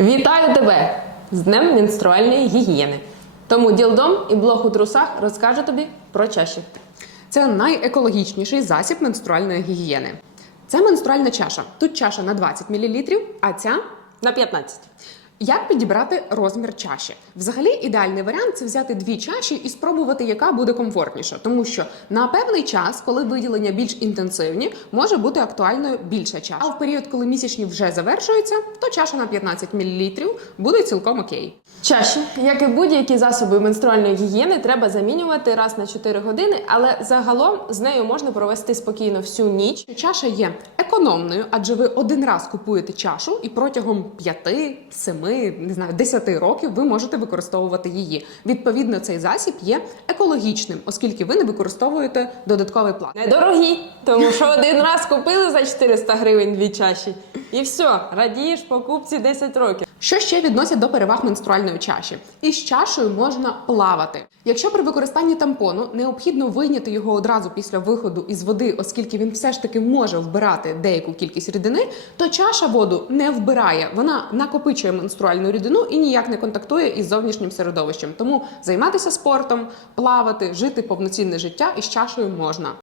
Вітаю тебе з Днем менструальної гігієни. Тому ділдом і блог у трусах розкаже тобі про чаші. Це найекологічніший засіб менструальної гігієни. Це менструальна чаша. Тут чаша на 20 мл, а ця На 15. Як підібрати розмір чаші? Взагалі, ідеальний варіант це взяти дві чаші і спробувати, яка буде комфортніша, тому що на певний час, коли виділення більш інтенсивні, може бути актуальною більша чаша. А в період, коли місячні вже завершуються, то чаша на 15 мл буде цілком окей. Чаші, як і будь-які засоби менструальної гігієни, треба замінювати раз на 4 години, але загалом з нею можна провести спокійно всю ніч. Чаша є економною, адже ви один раз купуєте чашу, і протягом 5, 7, не знаю, 10 років ви можете використовувати її. Відповідно, цей засіб є екологічним, оскільки ви не використовуєте додатковий плат. Недорогі, тому що один раз купили за 400 гривень дві чаші. І все, радієш покупці 10 років. Що ще відносять до переваг менструальної чаші? Із чашею можна плавати. Якщо при використанні тампону необхідно вийняти його одразу після виходу із води, оскільки він все ж таки може вбирати деяку кількість рідини, то чаша воду не вбирає. Вона накопичує менструальну рідину і ніяк не контактує із зовнішнім середовищем. Тому займатися спортом, плавати, жити повноцінне життя із чашею можна.